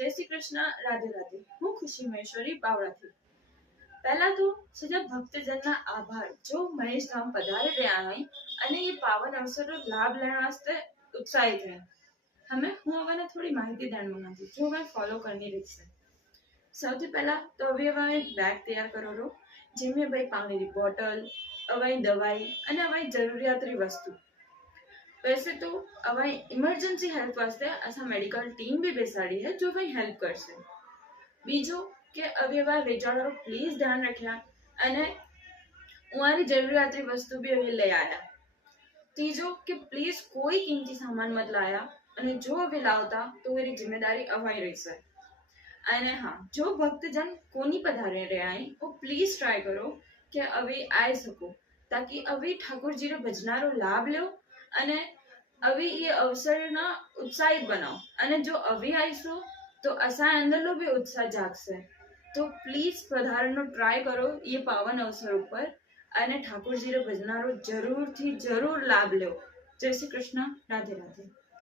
जय श्री कृष्ण, राधे राधे। હું ખુશી મહેશ્વરી બાવળાથી। પહેલા તો સજા ભક્તજનના આભાર જો મહેશ ધામ પધારી રહ્યા હોય અને એ પાવન અવસરનો લાભ લેવા વાસ્તે ઉત્સાહિત है। हमें હું હવે થોડી માહિતી દેણ માંગુ છું જો मैं ફોલો કરनी રહી છે। સૌથી પહેલા તો હવે એક બેગ તૈયાર કરો રો જેમાં ભાઈ પાણીની બોટલ, અવાઈ દવાઈ અને અવાઈ જરૂરિયાતની વસ્તુ। वैसे तो अवाई इमरजेंसी हेल्प वास्ते असा मेडिकल टीम भी बेसाड़ी है जो भाई हेल्प करसे। बीजो के अभी अवा वेचारो प्लीज ध्यान रखिया अने उमारी जरूरियातरी वस्तु भी अभी ले आया। तीजो के प्लीज कोई कीमती सामान मत लाया अने जो अभी लावता तो मेरी जिम्मेदारी अवाई रहीसे। अने हाँ, जो भक्तजन कोनी पधारे रहे आई वो प्लीज ट्राई करो के अभी आई सको ताकि अभी ठाकुर जी रो भजनारो लाभ लो અને अभी ये अवसर ना उत्साहित बनाओ અને જો अभी आईसो तो असा अंदरलो भी उत्साह जागसे। तो प्लीज पधारनो ट्राय करो ये पावन अवसर ऊपर અને ઠાકોરજી રો ભજનારો જરૂર થી જરૂર લાભ લો। जय श्री कृष्ण, राधे राधे।